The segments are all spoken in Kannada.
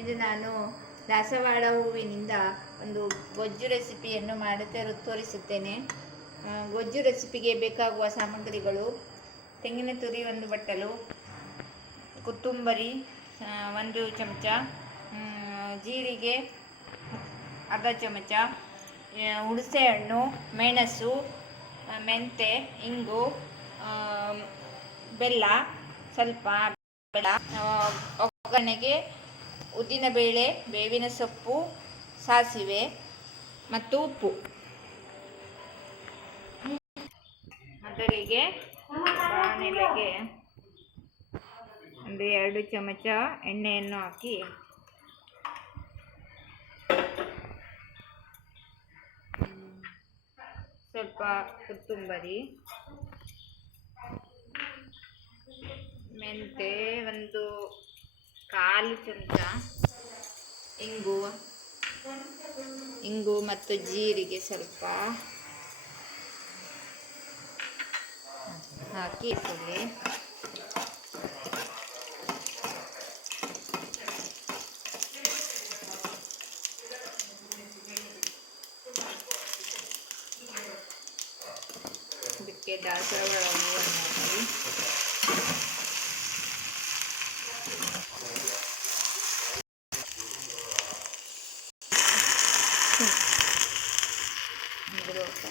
ಇದು ನಾನು ದಾಸವಾಳ ಹೂವಿನಿಂದ ಒಂದು ಗೊಜ್ಜು ರೆಸಿಪಿಯನ್ನು ಮಾಡುತ್ತಾ ತೋರಿಸುತ್ತೇನೆ. ಗೊಜ್ಜು ರೆಸಿಪಿಗೆ ಬೇಕಾಗುವ ಸಾಮಗ್ರಿಗಳು: ತೆಂಗಿನ ತುರಿ 1 ಬಟ್ಟಲು, ಕೊತ್ತಂಬರಿ 1 ಚಮಚ, ಜೀರಿಗೆ ಅರ್ಧ ಚಮಚ, ಹುಣಸೆಹಣ್ಣು, ಮೆಣಸು, ಮೆಂತೆ, ಇಂಗು, ಬೆಲ್ಲ, ಸ್ವಲ್ಪ ಬೆಲ್ಲ, ಒಗ್ಗರಣೆಗೆ ಉದ್ದಿನಬೇಳೆ, ಬೇವಿನ ಸೊಪ್ಪು, ಸಾಸಿವೆ ಮತ್ತು ಉಪ್ಪು. ಮೊದಲಿಗೆ ಬಾಣಲೆಗೆ 2 ಚಮಚ ಎಣ್ಣೆಯನ್ನು ಹಾಕಿ ಸ್ವಲ್ಪ ಕೊತ್ತಂಬರಿ, ಮೆಂತೆ 1/4 ಚಮಚ, ಇಂಗು ಮತ್ತು ಜೀರಿಗೆ ಸ್ವಲ್ಪ ಹಾಕಿ ಇದಕ್ಕೆ ದಾಸವಾಳ ಹೂವನ್ನು ಹಾಕಿ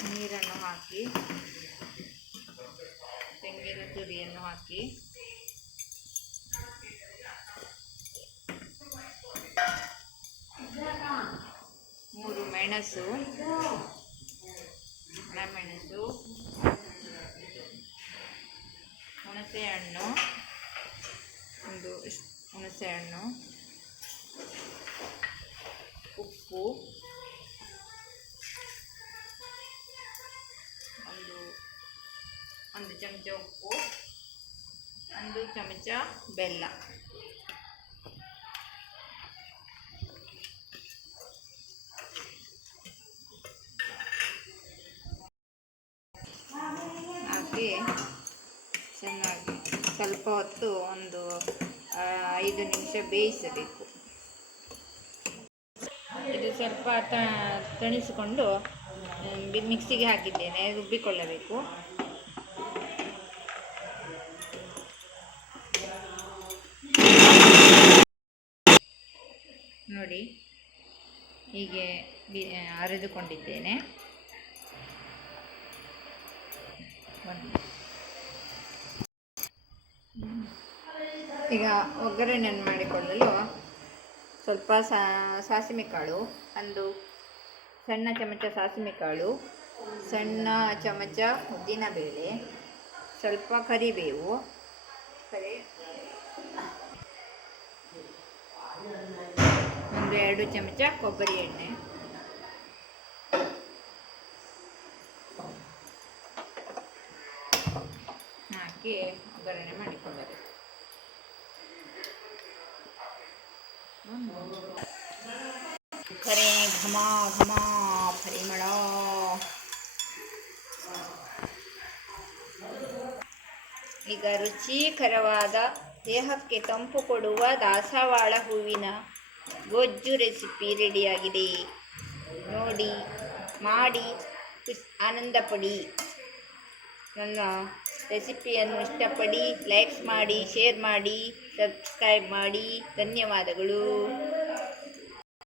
ನೀರನ್ನು ಹಾಕಿ ತೆಂಗಿನ ತುರಿಯನ್ನು ಹಾಕಿ ಮೂರು ಮೆಣಸು, ಒಣಮೆಣಸು, ಹುಣಸೆಹಣ್ಣು, ಹುಣಸೆಹಣ್ಣು, ಉಪ್ಪು, ಒಂದು ಚಮಚ ಉಪ್ಪು, 1 ಚಮಚ ಬೆಲ್ಲ. ಹಾಕಿ ಚೆನ್ನಾಗಿ ಸ್ವಲ್ಪ ಹೊತ್ತು ಒಂದು 5 ನಿಮಿಷ ಬೇಯಿಸಬೇಕು. ಇದು ಸ್ವಲ್ಪ ತಣಿಸಿಕೊಂಡು ಮಿಕ್ಸಿಗೆ ಹಾಕಿದ್ದೇನೆ, ರುಬ್ಬಿಕೊಳ್ಳಬೇಕು. ನೋಡಿ, ಹೀಗೆ ಅರೆದುಕೊಂಡಿದ್ದೇನೆ. ಈಗ ಒಗ್ಗರಣೆಯನ್ನು ಮಾಡಿಕೊಳ್ಳಲು ಸ್ವಲ್ಪ ಸಾಸಿವೆ ಕಾಳು, 1 ಸಣ್ಣ ಚಮಚ ಸಾಸಿವೆ ಕಾಳು, ಸಣ್ಣ ಚಮಚ ಉದ್ದಿನಬೇಳೆ, ಸ್ವಲ್ಪ ಕರಿಬೇವು, 2 ಚಮಚ ಕೊಬ್ಬರಿ ಎಣ್ಣೆ ಹಾಕಿ ಒಗ್ಗರಣೆ ಮಾಡಿಕೊಳ್ಳಬೇಕು. ಕರೆ ಘಮ ಘಮ ಪರಿಮಳ. ಈಗ ರುಚಿಕರವಾದ, ದೇಹಕ್ಕೆ ತಂಪು ಕೊಡುವ ದಾಸವಾಳ ಹೂವಿನ ಗೊಜ್ಜು ರೆಸಿಪಿ ರೆಡಿಯಾಗಿದೆ. ನೋಡಿ, ಮಾಡಿ ಆನಂದಪಡಿ. ನನ್ನ ರೆಸಿಪಿಯನ್ನು ಇಷ್ಟಪಡಿ ಲೈಕ್ಸ್ ಮಾಡಿ, ಶೇರ್ ಮಾಡಿ, ಸಬ್ಸ್ಕ್ರೈಬ್ ಮಾಡಿ. ಧನ್ಯವಾದಗಳು.